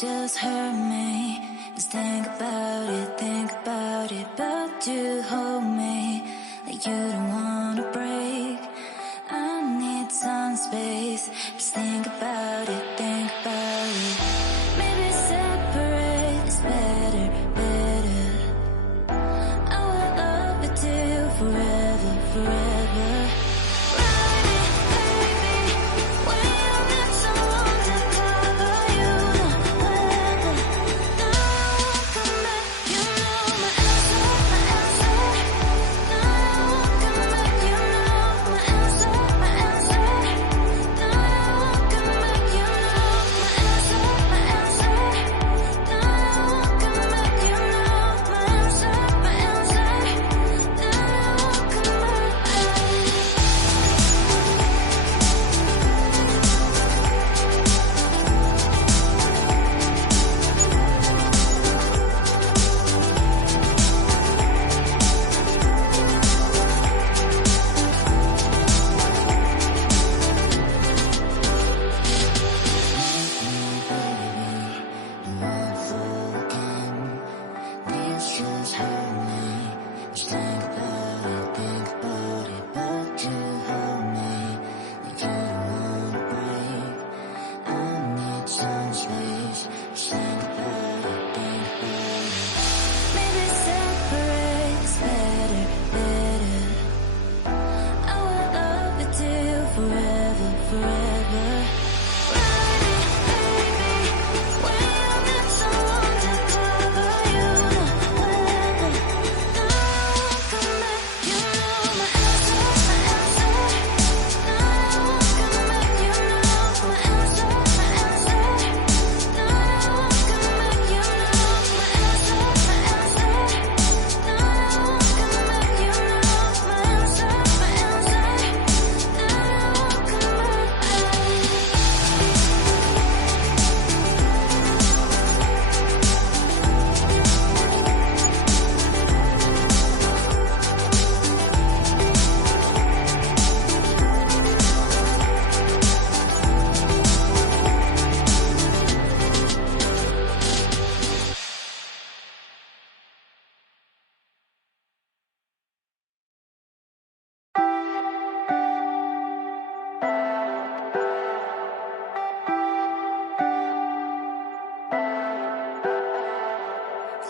just hurt me. Just think about it, but you hold me like you don't wanna break. I need some space. Just think about it, think about it. Maybe separate is better, better. I will love you till forever, forever.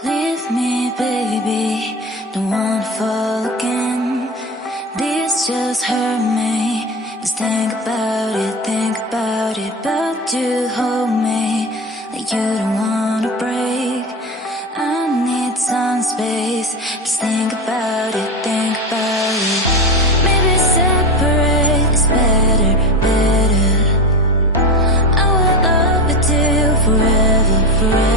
Leave me, baby, don't wanna fall again. This just hurt me. Just think about it, but you hold me like you don't wanna break. I need some space. Just think about it, think about it. Maybe separate is better, better. I will love you till forever, forever.